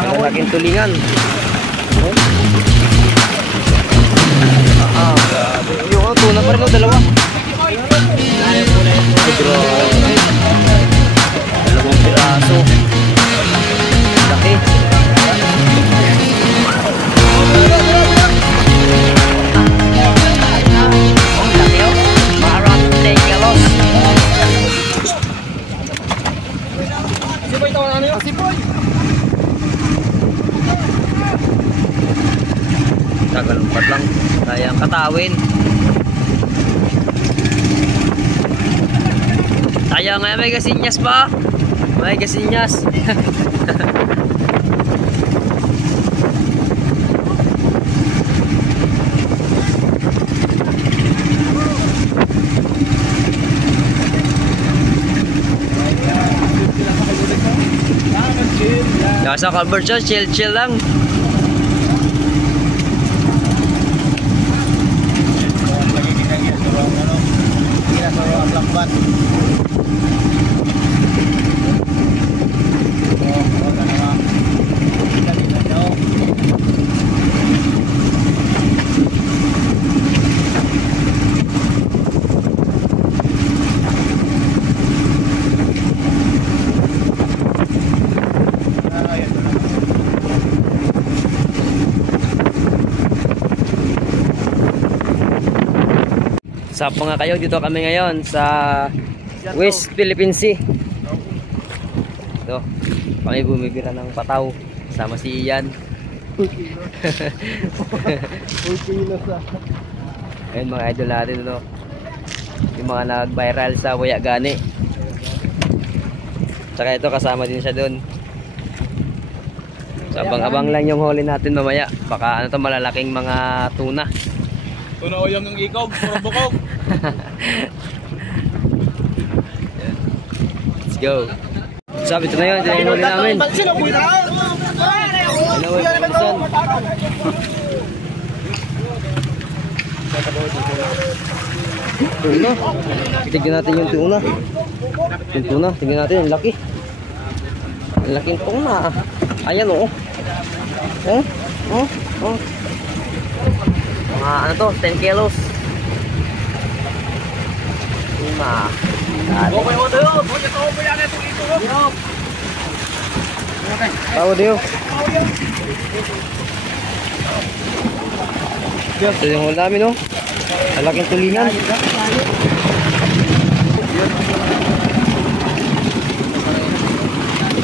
Malaking tulingan. Grabe. Yung tuna pa rin, dalawa. Dalawang piraso. Laki. Tagalumpat lang, sayang katawin. Sayang nga, may kasinyas pa. May kasinyas. Nasa Calvert siya, chill lang. Sa mga kayo, dito kami ngayon sa West Philippine Sea. Ito, kami bumibira ng pataw. Sama si Ian. Ayun mga idol natin ito. Yung mga nag-viral sa Wayagani. Tsaka ito kasama din siya doon. So abang-abang lang yung huli natin mamaya. Baka ano to, malalaking mga tuna. Tuna o yung ikog, puro bukog. Let's go. Sabi ito na yun, ito na yung huli namin. Tuna. Tignan natin yung tuna. Yung tuna, tignan natin, ang laki. Ang laking tuna. Ayan o. Mga ano to, 10 kilos. Tuna. Tahu dia. Ito yung huli namin, no? Malaking tulingan.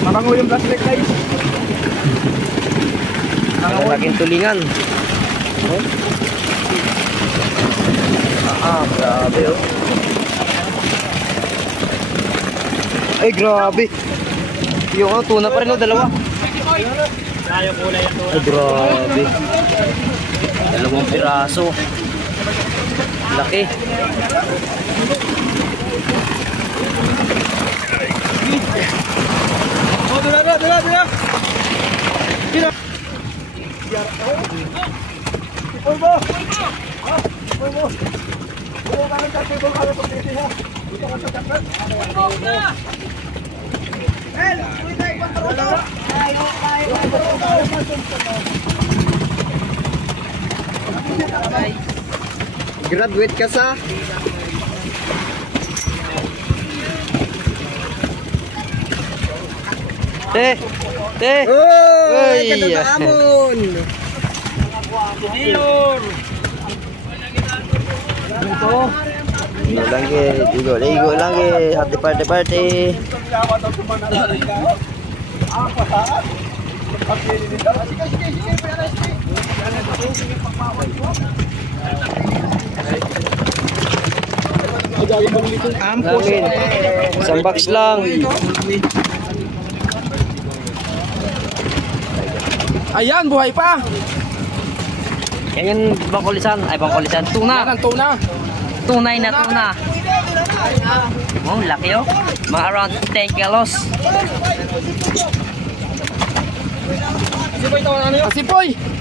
Mabango yung plastic guys. Malaking tulingan. Grabe, oh. Ay, grabe. Yung tuna pa rin, no? Dalawa. Ay, grabe. Dalawang piraso. Laki. Oh, dala. Sino? Pulbo. Pulbo. Pulbo ka ng tatibol ka ng pagkiti ha. Dito ka sa tatlat. El, wait tayo kontrolo. Graduate ka sa Te. Oy, kada amon. Diyor. Ito. Ligo lagi. Happy party. Ampun. Isang box lang. Ayan, buhay pa. Yan yung bangkulisan. Ay, bangkulisan. Tuna. Yan ang tuna. Tunay na tuna. Oh, laki oh. Mga around 10 kilos. Asipoy.